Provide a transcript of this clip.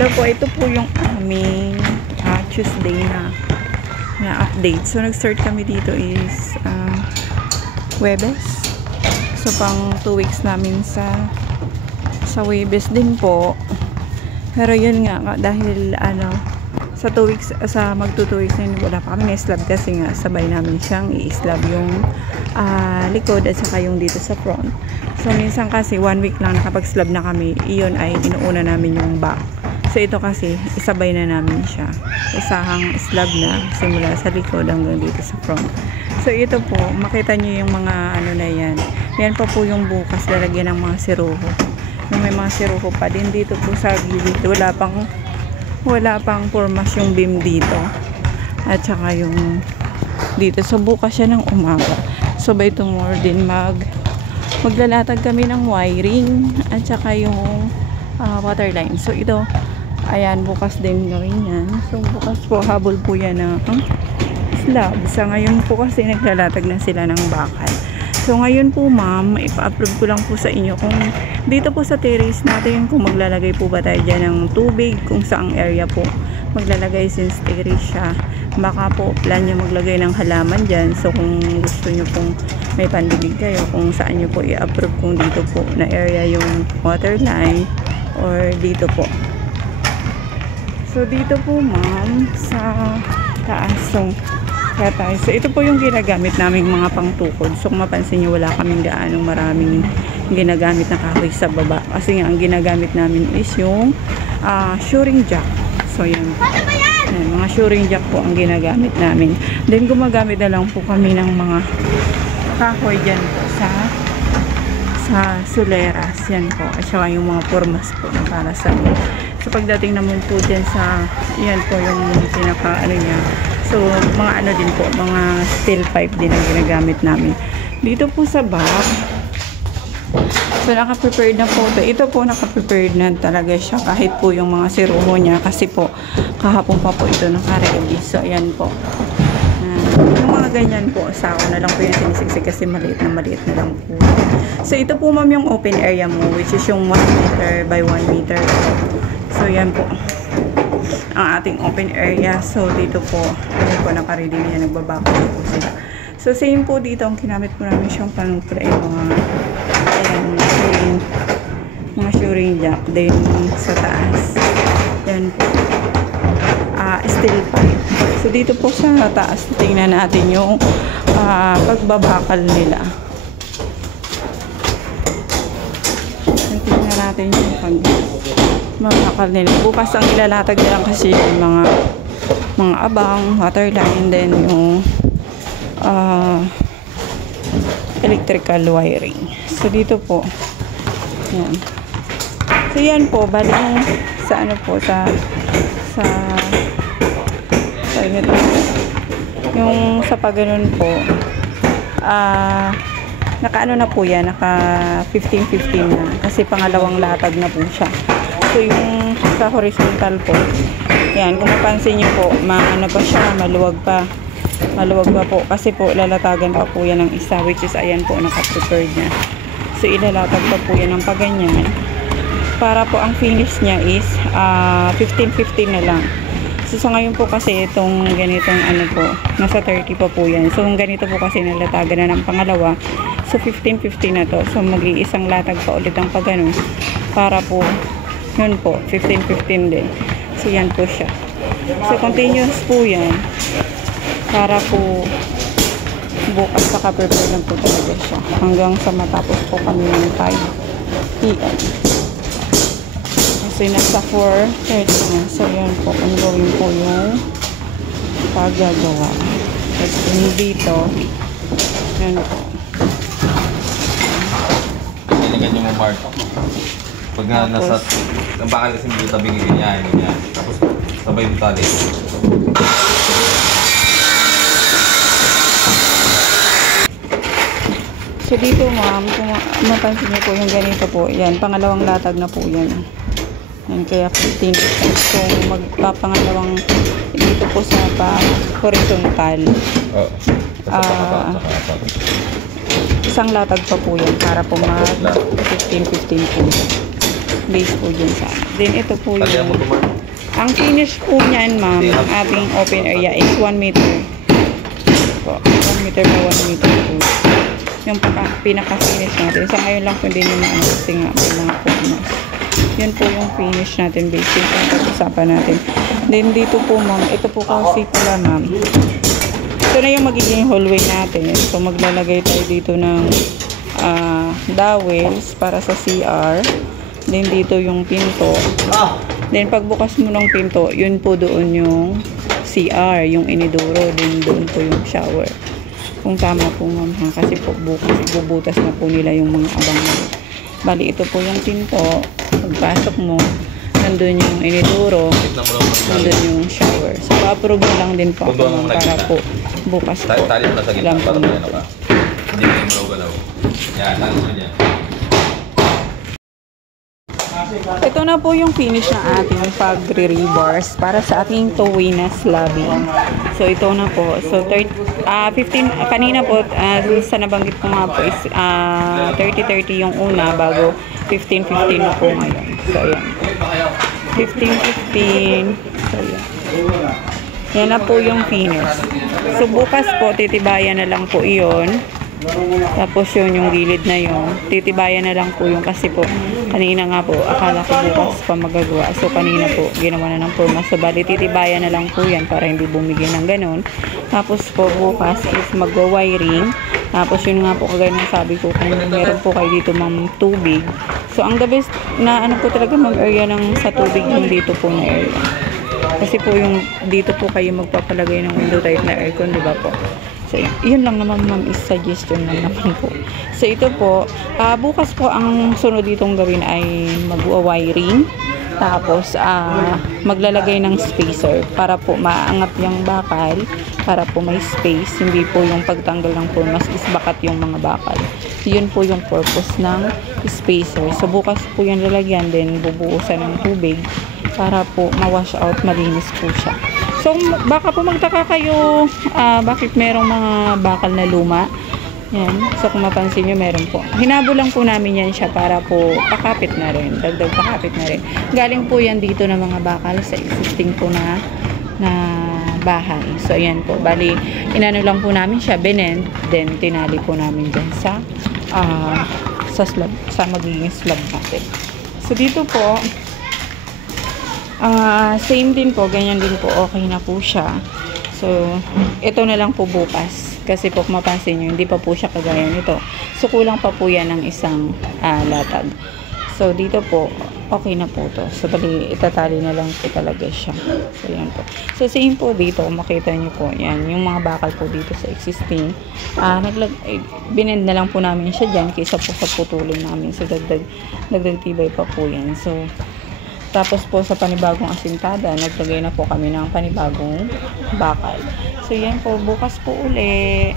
Hello po, ito po yung aming Tuesday na update. So, nag-start kami dito is Huwebes. So, pang 2 weeks namin sa Huwebes din po. Pero yun nga, dahil sa 2 weeks, sa magto 2 weeks na yun, wala pa kami na-slab kasi nga sabay namin siyang i-slab yung likod at saka yung dito sa front. So, minsan kasi 1 week lang nakapag-slab na kami, iyon ay inuuna namin yung back. So, ito kasi, isabay na namin siya. Isahang slab na, simula sa likod hanggang dito sa front. So, ito po, makita nyo yung mga na yan. Yan pa po yung bukas, lalagyan ng mga siruho. Yung may mga siruho pa din dito po sa gilid. Wala pang formas yung beam dito. At saka yung dito. So, bukas siya ng umaga. So, by tomorrow din maglalatag kami ng wiring at saka yung water line. So, ito, ayan, bukas din gawin yan. So, bukas po, habol po yan ng slab. Sa ngayon po kasi naglalatag na sila ng bakal. So, ngayon po, ma'am, ipa-upload ko lang po sa inyo kung dito po sa terrace natin, kung maglalagay po ba tayo dyan ng tubig, kung saang area po maglalagay since terrace siya. Baka po, plan nyo maglagay ng halaman dyan. So, kung gusto nyo pong may pandibig kayo, kung saan nyo po i-approve, kung dito po na area yung water line or dito po. So, dito po, ma'am, sa taas. So, ito po yung ginagamit naming mga pangtukod. So, kung mapansin nyo, wala kaming gaanong maraming ginagamit na kahoy sa baba. Kasi nga, ang ginagamit namin is yung shoring jack. So, yan. Yan, mga shoring jack po ang ginagamit namin. Then, gumagamit na lang po kami ng mga kahoy dyan po sa suleras. Yan po. At saka yung mga formas po para sa so, pagdating naman po dyan sa yan po yung pinaka niya. So, mga din po, mga steel pipe din ang ginagamit namin. Dito po sa back, so naka-prepared na po. Ito po naka-prepared na talaga siya kahit po yung mga siruho niya kasi po kahapon pa po ito naka-ready. So, ayan po. Yung mga ganyan po, sawa na lang po yung sinisiksik kasi maliit na lang po. So, ito po ma'am yung open area mo which is yung 1 meter by 1 meter. So, yan po ang ating open area. So, dito po, naka-ready na yan, nagbabako po sila. So, same po dito, ang kinamit po namin siyang panukra ay mga shoring jack. Then, sa taas, yan po, steel pipe. So, dito po sa taas, tingnan natin yung pagbabakal nila. Tingnan natin yung magbakal nila. Bukas ang ilalatag nila kasi yung mga abang, water line, then yung electrical wiring. So, dito po. Yan. So, yan po. Bali sa yung sa paganoon po, naka na po yan, naka 15-15 na. Kasi pangalawang latag na po siya. So, yung sa horizontal po, yan, kung mapansin nyo po, pa siya, maluwag pa po, kasi po, lalatagan pa po yan ng isa, which is, ayan po, naka-prepared na. So, ilalatag pa po yan ng paganyan, para po, ang finish niya is, 15-15 na lang. So, sa ngayon po kasi, itong ganitong po, nasa 30 pa po yan. So, ganito po kasi, nalatagan na ng pangalawa, so, 15-15 na to. So, mag-iisang latag pa ulit ang pagano, para po, yun po, 15-15 din. So, yan po siya. So, continuous po yan. Para po, bukas naka-prepare lang po talaga siya. Hanggang sa matapos po kami ng 5 PM. Kasi nasa 4:30 na. So, yan po. Ang gawin po yung paggagawa. At dito, yan po. Ganyan yung mark. Pag nasa, ang bakal kasi dito tabi ganyan. Tapos sabay yung tali. So dito ma'am, kung mapansin niyo po yung ganito po, yan, pangalawang latag na po yan. Yan, kaya 15. So magpapangalawang dito po sa horizontal. Isang latag pa po yan para po mag 15-15 po. base po dyan sa Then ito po Talya mo yung, ito, Mark. ang finish po niyan, ma'am, ang ating open area is 1 meter. Po, 1 meter by 1 meter po. Yung pinaka-finish natin. Sa ngayon lang po din yung ano, kasi nga may mga pumas. Yun po yung finish natin, basic yung pag-usapan natin. Then dito po, ma'am, ito po kasi pala, ma'am. Ito na yung magiging hallway natin. So maglalagay tayo dito ng dowels para sa CR. Then dito yung pinto. Then pagbukas mo ng pinto, yun po doon yung CR, yung inidoro. Then doon po yung shower. Kung tama po, ma'am, ha? Kasi po bubutas na po nila yung mga abang na. Bali, ito po yung pinto. Pagpasok mo, nandun yung inidoro, nandun yung shower. So, pa-approve na lang din po ako, ma'am, para po bukas po. Tali mo na sa gitna para may ano ka. Hindi mo yung galaw. Yan, tali mo dyan. Ito na po yung finish ng ating pagre-rebars para sa ating Towinas lobby. So, ito na po. So, 15, kanina po, sa nabanggit ko nga po is 30-30 yung una bago 15-15 na po ngayon. So, ayan. 15-15. So, ayan. Yan na po yung finish. So, bukas po, titibayan na lang po iyon. Tapos yun, yung gilid na yun, titibayan na lang po yung kasi po, kanina nga po, akala ko bukas pa magagawa. So, kanina po, ginawa na ng forma. So, bali, titibayan na lang po yan para hindi bumigay ng ganun. Tapos po, bukas is magwa-wiring. Tapos yun nga po, kagaya ng sabi ko, kung meron po kayo dito mga tubig. So, ang the best na ano po talaga mag-area ng sa tubig yung dito po na area. Kasi po yung dito po kayo magpapalagay ng window type na aircon, di ba po? So, yun lang naman, ma'am, is suggestion lang naman po. So, ito po, bukas po ang sunod ditong gawin ay mag-wiring. Tapos, maglalagay ng spacer para po maangat yung bakal, para po may space. Hindi po yung pagtanggal ng formas is bakat yung mga bakal. Yun po yung purpose ng spacer. So, bukas po yan lalagyan, then bubuusan ng tubig para po ma-wash out, malinis po siya. So, baka po magtaka kayo bakit merong mga bakal na luma. Yan. So, kung mapansin nyo, meron po. Hinabo lang po namin yan siya para po pakapit na rin. Dagdag pakapit na rin. Galing po yan dito ng mga bakal sa existing po na bahay. So, ayan po. Bali, inano lang po namin siya, binend. Then, tinali po namin dyan sa slab, sa magiging slab natin. So, dito po, same din po, ganyan din po, okay na po siya. So, ito na lang po bukas. Kasi po, kung mapansin nyo, hindi pa po siya kagaya nito. So, kulang pa po yan ng isang latag. So, dito po, okay na po to. So, bali, itatali na lang po talaga siya. So, yan po. So, same po dito, kung makita nyo po, yan, yung mga bakal po dito sa existing, binend na lang po namin siya dyan, kaysa po sa putulin namin. So, dagdag tibay pa po yan. So, tapos po sa panibagong asintada, naglagay na po kami ng panibagong bakal. So, yan po. Bukas po uli.